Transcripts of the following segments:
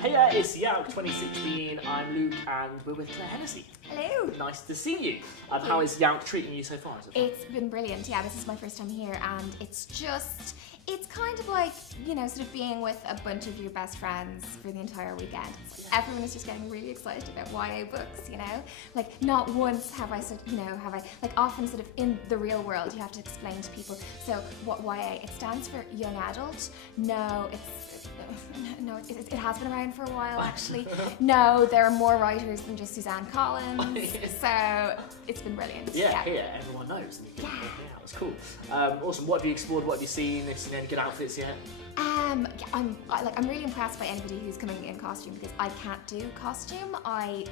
Hey, it's Yauk 2016. I'm Luke, and we're with Claire Hennessy. Hello. Nice to see you. How is Yauk treating you so far? It's been brilliant. Yeah, this is my first time here, and it's kind of like, you know, sort of being with a bunch of your best friends for the entire weekend. Everyone is just getting really excited about YA books, you know? Like, not once have I like often sort of in the real world, you have to explain to people, so what YA, it stands for young adult. No, it has been around for a while, actually. No, there are more writers than just Suzanne Collins, so it's been brilliant. Yeah, everyone knows. Yeah, it's cool. Awesome. What have you explored? What have you seen? Have you seen any good outfits yet? I'm really impressed by anybody who's coming in costume, because I can't do costume. I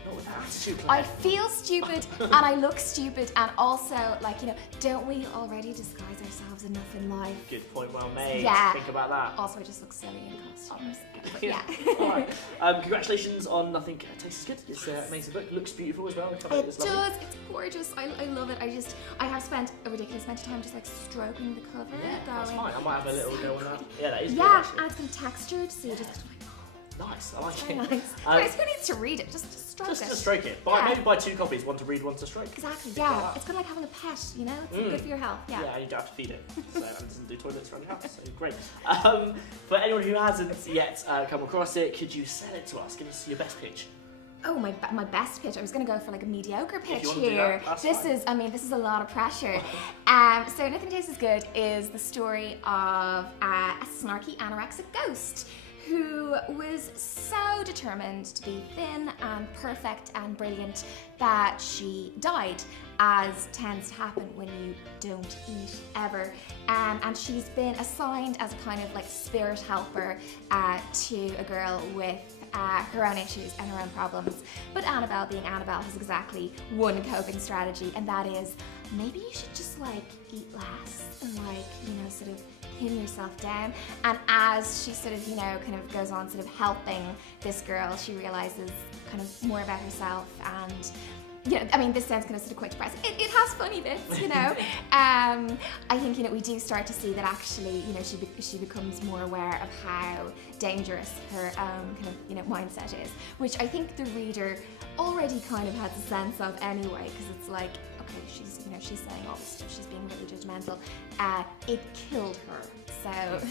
feel stupid and I look stupid, and also, like, you know, don't we already disguise ourselves enough in life? Good point, well made. Yeah. Think about that. Also, I just look silly in costumes. Yeah. All right. Congratulations on I think Taste is Good. It's an amazing book. Looks beautiful as well. It does. It's gorgeous. I love it. I have spent a ridiculous amount of time just like stroking the cover. Yeah, that's fine. I might have a little go on that. Yeah, that is good, yeah, actually. and it's been textured, so you just nice. I like very it. nice. Guys, who needs to read it? Just stroke it. Just stroke it. Maybe buy 2 copies, one to read, one to stroke. Exactly. Yeah, it's kind of like having a pet. You know, it's good for your health. Yeah. Yeah, and you don't have to feed it, so it doesn't do toilets around your house. So great. For anyone who hasn't yet come across it, could you sell it to us? Give us your best pitch. Oh, my best pitch. I was going to go for like a mediocre pitch here. This is a lot of pressure. So Nothing Tastes as Good is the story of a snarky anorexic ghost who was so determined to be thin and perfect and brilliant that she died, as tends to happen when you don't eat ever. And she's been assigned as a kind of like spirit helper to a girl with her own issues and her own problems. But Annabelle, being Annabelle, has exactly one coping strategy, and that is, maybe you should just like eat less and like, you know, sort of pin yourself down. And as she sort of, you know, kind of goes on sort of helping this girl, she realizes kind of more about herself. And yeah, I mean, this sounds kind of sort of quite depressing. It has funny bits, you know. I think, you know, we do start to see that actually, you know, she becomes more aware of how dangerous her own kind of, you know, mindset is, which I think the reader already kind of has a sense of anyway, because it's like, okay, she's saying all this stuff, she's being really judgmental. It killed her, so.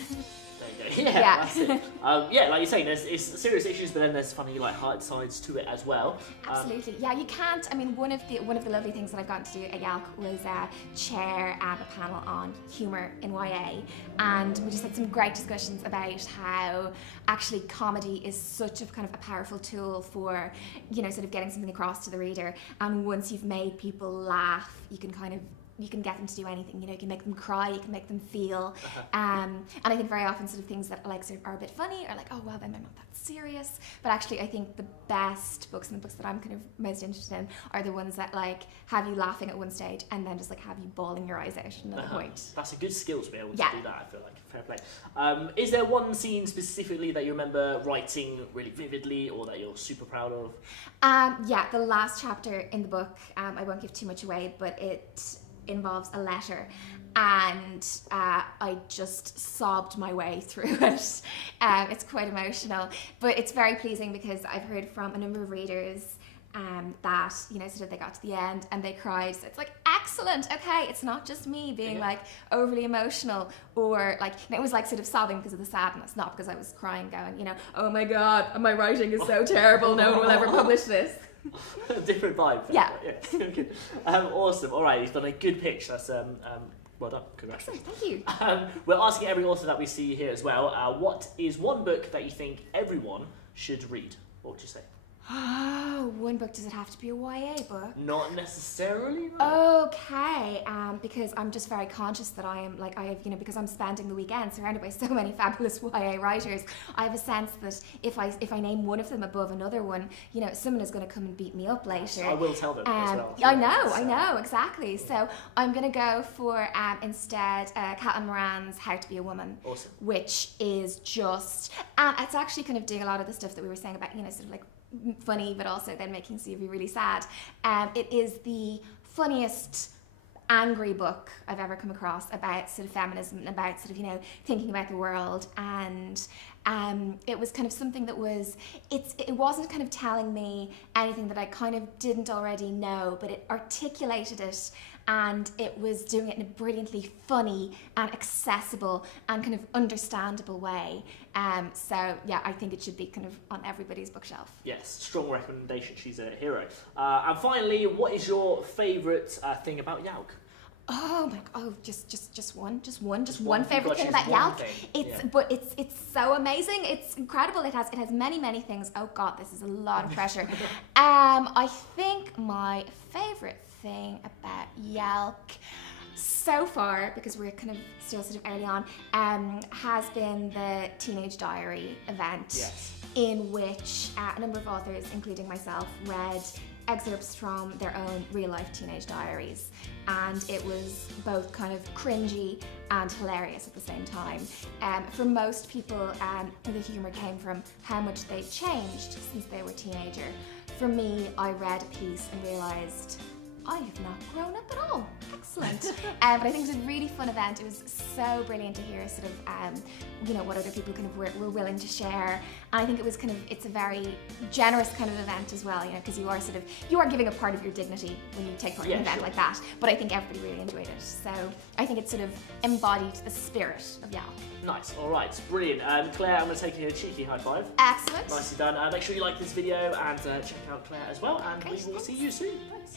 There you go. Yeah, that's it. Yeah, like you're saying, it's serious issues, but then there's funny, like, hard sides to it as well. Absolutely. Yeah, you can't. I mean, one of the lovely things that I've gotten to do at Yauk was chair a panel on humour in YA, and we just had some great discussions about how actually comedy is such a kind of a powerful tool for, you know, sort of getting something across to the reader. And once you've made people laugh, you can get them to do anything, you know, you can make them cry, you can make them feel. And I think very often sort of things that like sort of are a bit funny are like, oh well, then they're not that serious. But actually I think the best books and the books that I'm kind of most interested in are the ones that like have you laughing at one stage and then just like have you bawling your eyes out at another point. That's a good skill to be able to do that, I feel like. Fair play. Is there one scene specifically that you remember writing really vividly or that you're super proud of? Yeah, the last chapter in the book, I won't give too much away, but it involves a letter, and I just sobbed my way through it. It's quite emotional, but it's very pleasing because I've heard from a number of readers that, you know, sort of they got to the end and they cried. So it's like, excellent, okay, it's not just me being like overly emotional, or like, you know, it was like sort of sobbing because of the sadness, not because I was crying going, you know, oh my god, my writing is so terrible, no one will ever publish this. Different vibe. Yeah. Good. Awesome. All right, you've done a good pitch. That's well done. Congratulations. Excellent. Thank you. We're asking every author that we see here as well. What is one book that you think everyone should read? What would you say? Oh, one book. Does it have to be a YA book? Not necessarily. No. Okay, because I'm just very conscious that I am, like, I have, you know, because I'm spending the weekend surrounded by so many fabulous YA writers, I have a sense that if I name one of them above another one, you know, someone is going to come and beat me up later. I will tell them as well. I know, exactly. So I'm going to go for, instead, Caitlin Moran's How to Be a Woman. Awesome. Which is just, it's actually kind of doing a lot of the stuff that we were saying about, you know, sort of like, funny but also then making you be really sad. It is the funniest angry book I've ever come across about sort of feminism and about sort of, you know, thinking about the world. And it was kind of something that it wasn't kind of telling me anything that I kind of didn't already know, but it articulated it, and it was doing it in a brilliantly funny and accessible and kind of understandable way. So yeah, I think it should be kind of on everybody's bookshelf. Yes, strong recommendation. She's a hero. And finally, what is your favourite thing about Yalk? Oh my! Oh, just one one. favorite thing about Yalk. It's so amazing. It's incredible. It has many things. Oh God, this is a lot of pressure. I think my favorite thing about Yalk so far, because we're kind of still sort of early on, has been the Teenage Diary event. Yes. In which a number of authors, including myself, read excerpts from their own real-life teenage diaries, and it was both kind of cringy and hilarious at the same time. For most people, the humour came from how much they'd changed since they were a teenager. For me, I read a piece and realised I have not grown up at all. Excellent. But I think it was a really fun event. It was so brilliant to hear sort of, you know, what other people kind of were willing to share. And I think it was kind of, it's a very generous kind of event as well, you know, because you are giving a part of your dignity when you take part in an event like that. But I think everybody really enjoyed it. So I think it sort of embodied the spirit of Yalk. Nice, all right, brilliant. Claire, I'm going to take you a cheeky high five. Excellent. Nicely done. Make sure you like this video and check out Claire as well, and we will see you soon. Thanks.